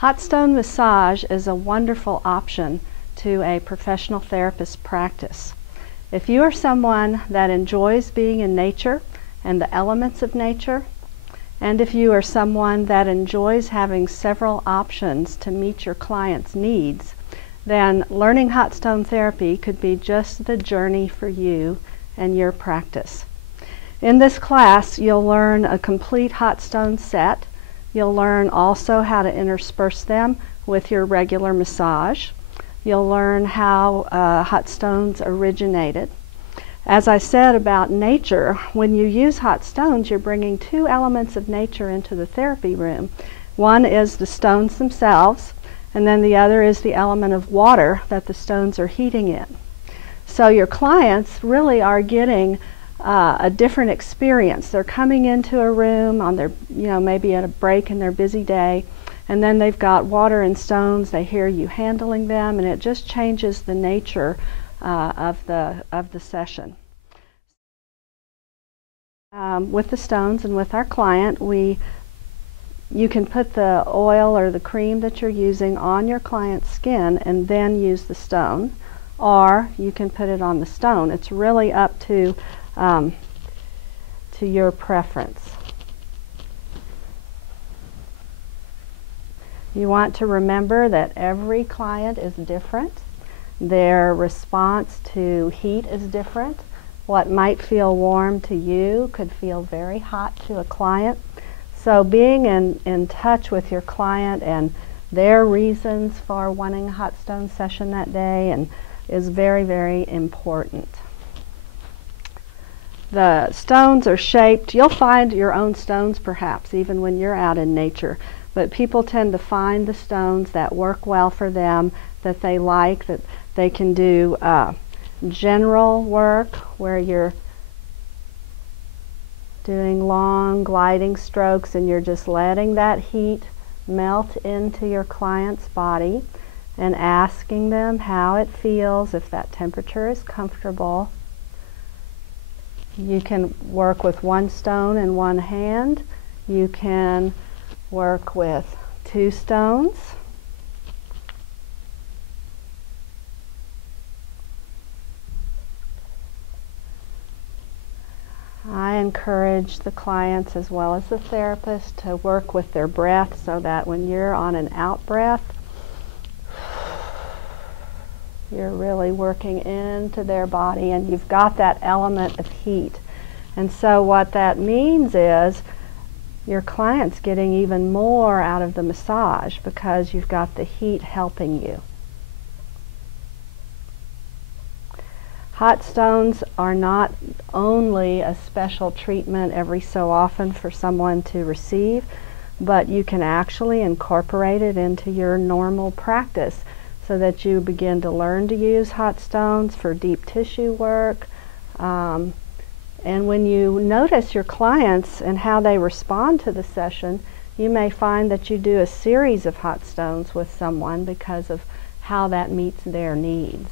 Hot stone massage is a wonderful option to a professional therapist practice. If you are someone that enjoys being in nature and the elements of nature, and if you are someone that enjoys having several options to meet your client's needs, then learning hot stone therapy could be just the journey for you and your practice. In this class, you'll learn a complete hot stone set. You'll learn also how to intersperse them with your regular massage. You'll learn how hot stones originated. As I said about nature, when you use hot stones, you're bringing two elements of nature into the therapy room. One is the stones themselves, and then the other is the element of water that the stones are heating in. So your clients really are getting a different experience. They're coming into a room on their, maybe at a break in their busy day, and then they've got water and stones. They hear you handling them, and it just changes the nature of the session. With the stones and with our client, you can put the oil or the cream that you're using on your client's skin and then use the stone, or you can put it on the stone. It's really up to your preference. You want to remember that every client is different. Their response to heat is different. What might feel warm to you could feel very hot to a client. So being in touch with your client and their reasons for wanting a hot stone session that day is very, very important. The stones are shaped. You'll find your own stones perhaps even when you're out in nature, but people tend to find the stones that work well for them, that they like, that they can do general work where you're doing long gliding strokes and you're just letting that heat melt into your client's body and asking them how it feels, if that temperature is comfortable. You can work with one stone in one hand. You can work with two stones. I encourage the clients as well as the therapist to work with their breath so that when you're on an out breath, you're really working into their body and you've got that element of heat. And so what that means is your client's getting even more out of the massage because you've got the heat helping you. Hot stones are not only a special treatment every so often for someone to receive, but you can actually incorporate it into your normal practice so that you begin to learn to use hot stones for deep tissue work. And when you notice your clients and how they respond to the session, you may find that you do a series of hot stones with someone because of how that meets their needs.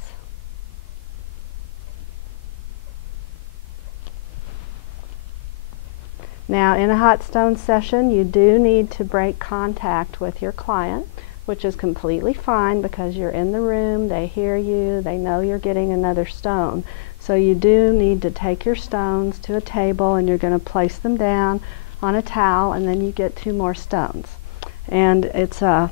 Now, in a hot stone session, you do need to break contact with your client, which is completely fine because you're in the room, they hear you, they know you're getting another stone. So you do need to take your stones to a table and you're going to place them down on a towel and then you get two more stones. And it's an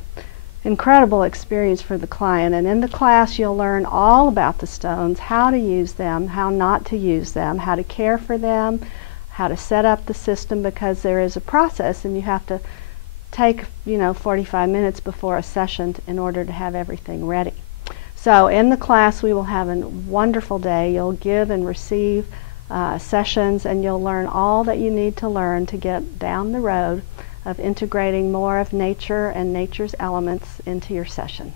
incredible experience for the client. And in the class you'll learn all about the stones, how to use them, how not to use them, how to care for them, how to set up the system, because there is a process and you have to take 45 minutes before a session in order to have everything ready. So in the class we will have a wonderful day. You'll give and receive sessions and you'll learn all that you need to learn to get down the road of integrating more of nature and nature's elements into your session.